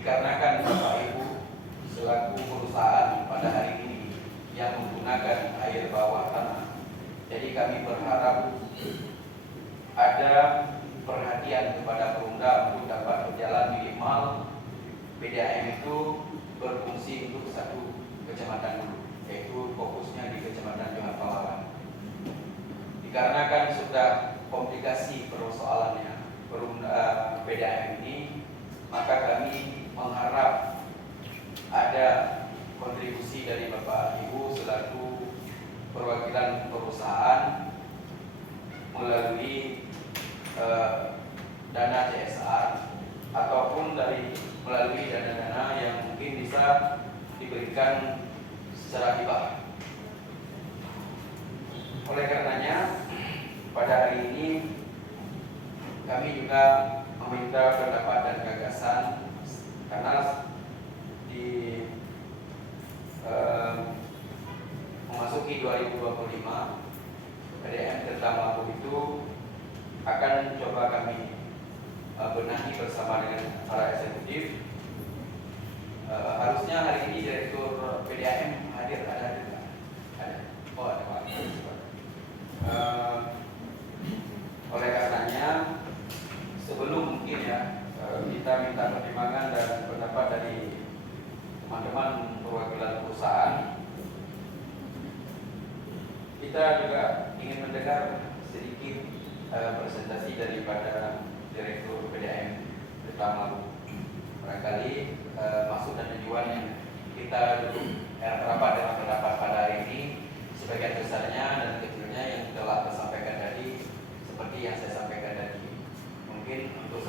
dikarenakan Bapak Ibu selaku perusahaan pada hari ini yang menggunakan air bawah tanah, jadi kami berharap ada perhatian kepada Perumda untuk dapat berjalan minimal PDAM itu berfungsi untuk satu kecamatan dulu, yaitu fokusnya di Kecamatan Johar Pahlawan. Dikarenakan sudah komplikasi persoalannya PDAM ini, maka kami mengharap ada kontribusi dari Bapak Ibu selaku perwakilan perusahaan melalui dana CSR ataupun melalui dana-dana yang mungkin bisa diberikan secara hibah. Oleh karenanya pada hari ini kami juga meminta pendapat dan gagasan, karena di memasuki 2025 PDAM Tirta Mampu itu akan coba kami benahi bersama dengan para eksekutif. Harusnya hari ini Direktur PDAM hadir, ada? Oh, ada Pak. Oleh karenanya sebelum mungkin kita minta pertimbangan dan pendapat dari teman-teman perwakilan perusahaan, kita juga ingin mendengar sedikit presentasi daripada Direktur PDAM pertama. Barangkali maksud dan tujuan yang kita duduk rapat dengan pendapat pada hari ini, sebagian besarnya dan kecilnya yang telah tersampaikan tadi, seperti yang saya sampaikan tadi. Mungkin untuk